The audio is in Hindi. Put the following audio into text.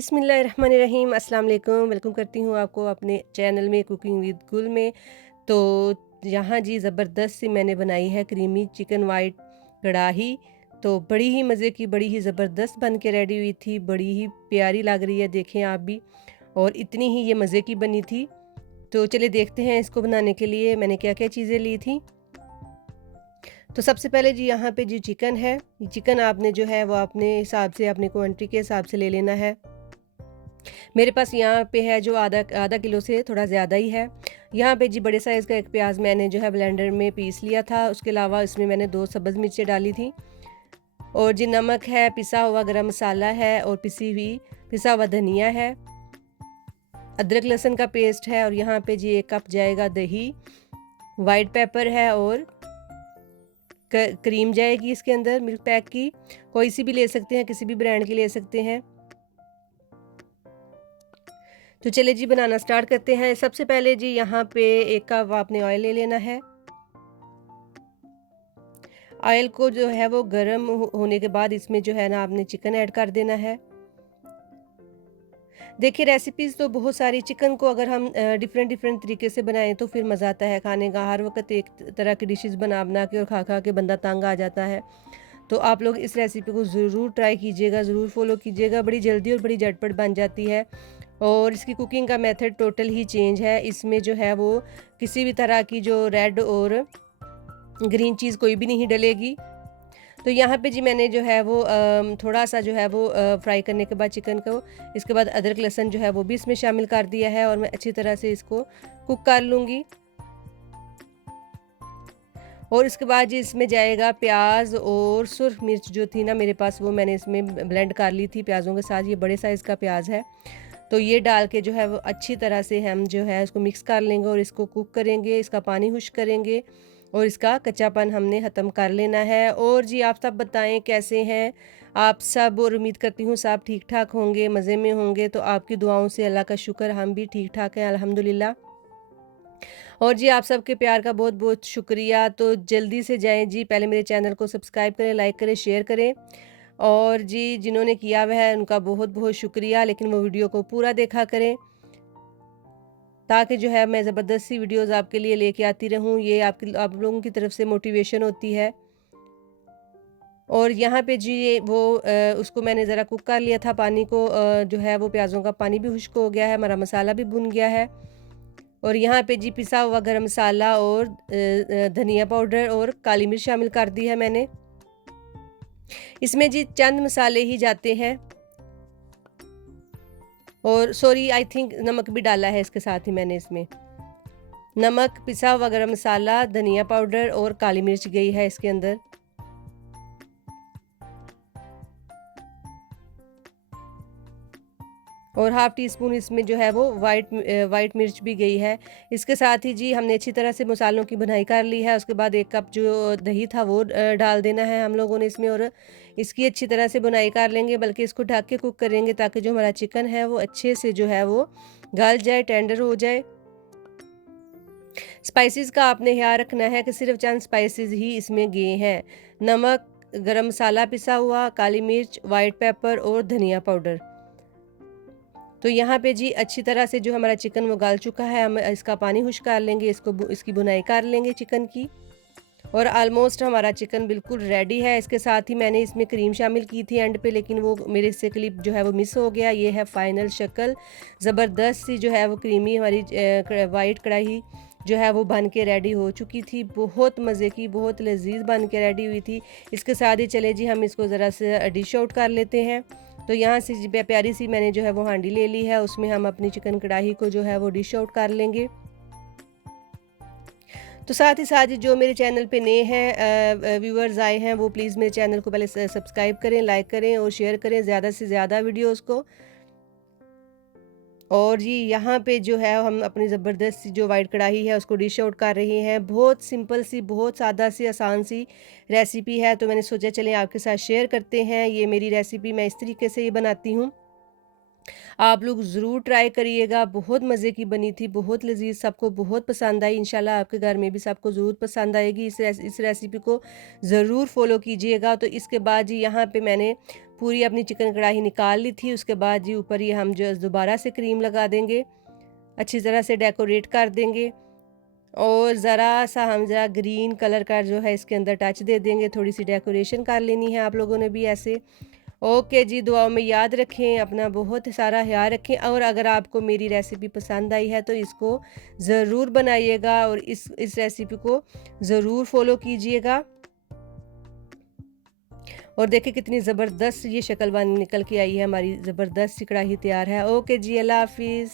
बिस्मिल्लाहिर्रहमानिर्रहीम अस्सलाम वालेकुम। वेलकम करती हूँ आपको अपने चैनल में कुकिंग विद गुल में। तो यहाँ जी ज़बरदस्त सी मैंने बनाई है क्रीमी चिकन वाइट कढ़ाई। तो बड़ी ही मज़े की, बड़ी ही ज़बरदस्त बन के रेडी हुई थी, बड़ी ही प्यारी लग रही है, देखें आप भी। और इतनी ही ये मज़े की बनी थी। तो चलिए देखते हैं इसको बनाने के लिए मैंने क्या क्या चीज़ें ली थी। तो सबसे पहले जी यहाँ पे जी चिकन है। चिकन आपने जो है वो अपने हिसाब से, अपनी क्वांटिटी के हिसाब से ले लेना है। मेरे पास यहाँ पे है जो आधा आधा किलो से थोड़ा ज़्यादा ही है। यहाँ पे जी बड़े साइज़ का एक प्याज मैंने जो है ब्लेंडर में पीस लिया था। उसके अलावा इसमें मैंने 2 सब्ज़ मिर्चें डाली थी। और जी नमक है, पिसा हुआ गरम मसाला है और पिसा हुआ धनिया है, अदरक लहसुन का पेस्ट है। और यहाँ पे जी 1 कप जाएगा दही, वाइट पेपर है और क्रीम जाएगी इसके अंदर मिल्क पैक की। कोई सी भी ले सकते हैं, किसी भी ब्रांड की ले सकते हैं। तो चलिए जी बनाना स्टार्ट करते हैं। सबसे पहले जी यहाँ पे 1 कप आपने ऑयल ले लेना है। ऑयल को जो है वो गर्म होने के बाद इसमें जो है ना आपने चिकन ऐड कर देना है। देखिए रेसिपीज़ तो बहुत सारी, चिकन को अगर हम डिफरेंट तरीके से बनाएं तो फिर मज़ा आता है खाने का। हर वक्त एक तरह की डिशेस बना बना के और खा खा के बंदा तंग आ जाता है। तो आप लोग इस रेसिपी को ज़रूर ट्राई कीजिएगा, ज़रूर फॉलो कीजिएगा। बड़ी जल्दी और बड़ी झटपट बन जाती है। और इसकी कुकिंग का मेथड टोटल ही चेंज है। इसमें जो है वो किसी भी तरह की जो रेड और ग्रीन चीज़ कोई भी नहीं डलेगी। तो यहाँ पे जी मैंने जो है वो थोड़ा सा जो है वो फ्राई करने के बाद चिकन को, इसके बाद अदरक लहसुन जो है वो भी इसमें शामिल कर दिया है और मैं अच्छी तरह से इसको कुक कर लूँगी। और इसके बाद जी इसमें जाएगा प्याज और सुर्ख मिर्च जो थी ना मेरे पास, वो मैंने इसमें ब्लेंड कर ली थी प्याज़ों के साथ। ये बड़े साइज़ का प्याज है। तो ये डाल के जो है वो अच्छी तरह से हम जो है इसको मिक्स कर लेंगे और इसको कुक करेंगे, इसका पानी खुश्क करेंगे और इसका कच्चापन हमने ख़त्म कर लेना है। और जी आप सब बताएं कैसे हैं आप सब, और उम्मीद करती हूँ सब ठीक ठाक होंगे, मज़े में होंगे। तो आपकी दुआओं से अल्लाह का शुक्र हम भी ठीक ठाक हैं अल्हम्दुलिल्लाह। और जी आप सबके प्यार का बहुत बहुत शुक्रिया। तो जल्दी से जाएं जी, पहले मेरे चैनल को सब्सक्राइब करें, लाइक करें, शेयर करें। और जी जिन्होंने किया हुआ है उनका बहुत बहुत शुक्रिया, लेकिन वो वीडियो को पूरा देखा करें ताकि जो है मैं ज़बरदस्त सी वीडियोज़ आपके लिए लेके आती रहूँ। ये आप लोगों की तरफ से मोटिवेशन होती है। और यहाँ पे जी ये वो उसको मैंने ज़रा कुक कर लिया था, पानी को जो है वो प्याज़ों का पानी भी खुश्क हो गया है, हमारा मसाला भी भुन गया है। और यहाँ पे जी पिसा हुआ गरम मसाला और धनिया पाउडर और काली मिर्च शामिल कर दी है मैंने। इसमें जी चंद मसाले ही जाते हैं। और सॉरी आई थिंक नमक भी डाला है इसके साथ ही मैंने इसमें। नमक, पिसा हुआ गरम मसाला, धनिया पाउडर और काली मिर्च गई है इसके अंदर। और हाफ़ टी स्पून इसमें जो है वो वाइट मिर्च भी गई है। इसके साथ ही जी हमने अच्छी तरह से मसालों की भुनाई कर ली है। उसके बाद 1 कप जो दही था वो डाल देना है हम लोगों ने इसमें और इसकी अच्छी तरह से भुनाई कर लेंगे, बल्कि इसको ढक के कुक करेंगे ताकि जो हमारा चिकन है वो अच्छे से जो है वो गल जाए, टेंडर हो जाए। स्पाइसेस का आपने ख्याल रखना है कि सिर्फ चंद स्पाइसेस ही इसमें गए हैं। नमक, गरम मसाला पिसा हुआ, काली मिर्च, वाइट पेपर और धनिया पाउडर। तो यहाँ पे जी अच्छी तरह से जो हमारा चिकन वो गल चुका है, हम इसका पानी खुश्क कर लेंगे, इसकी बुनाई कर लेंगे चिकन की। और ऑलमोस्ट हमारा चिकन बिल्कुल रेडी है। इसके साथ ही मैंने इसमें क्रीम शामिल की थी एंड पे, लेकिन वो मेरे से क्लिप जो है वो मिस हो गया। ये है फाइनल शक्ल, ज़बरदस्त सी जो है वो क्रीमी हमारी वाइट कढ़ाई जो है वो बन के रेडी हो चुकी थी। बहुत मज़े की, बहुत लजीज बन के रेडी हुई थी। इसके साथ ही चले जी हम इसको ज़रा से डिश आउट कर लेते हैं। तो यहाँ से प्यारी सी मैंने जो है वो हांडी ले ली है, उसमें हम अपनी चिकन कढ़ाई को जो है वो डिश आउट कर लेंगे। तो साथ ही साथ जो मेरे चैनल पे नए हैं व्यूअर्स आए हैं, वो प्लीज़ मेरे चैनल को पहले सब्सक्राइब करें, लाइक करें और शेयर करें ज़्यादा से ज़्यादा वीडियोस को। और जी यहाँ पे जो है हम अपनी ज़बरदस्त सी जो वाइट कढ़ाई है उसको डिश आउट कर रहे हैं। बहुत सिंपल सी, बहुत सादा सी, आसान सी रेसिपी है। तो मैंने सोचा चलें आपके साथ शेयर करते हैं। ये मेरी रेसिपी मैं इस तरीके से ही बनाती हूँ। आप लोग ज़रूर ट्राई करिएगा, बहुत मज़े की बनी थी, बहुत लज़ीज़, सबको बहुत पसंद आई। इंशाल्लाह आपके घर में भी सबको ज़रूर पसंद आएगी। इस रेसिपी को ज़रूर फ़ॉलो कीजिएगा। तो इसके बाद जी यहाँ पे मैंने पूरी अपनी चिकन कढ़ाई निकाल ली थी। उसके बाद जी ऊपर ये हम जो दोबारा से क्रीम लगा देंगे, अच्छी तरह से डेकोरेट कर देंगे और ज़रा-सा हम ज़रा ग्रीन कलर का जो है इसके अंदर टच दे देंगे। थोड़ी-सी डेकोरेशन कर लेनी है आप लोगों ने भी ऐसे। ओके जी, दुआओं में याद रखें, अपना बहुत सारा ख़्याल रखें और अगर आपको मेरी रेसिपी पसंद आई है तो इसको ज़रूर बनाइएगा और इस रेसिपी को ज़रूर फ़ॉलो कीजिएगा। और देखिए कितनी ज़बरदस्त ये शक्ल बन निकल के आई है, हमारी ज़बरदस्त सी कढ़ाई तैयार है। ओके जी, अल्लाह हाफ़िज़।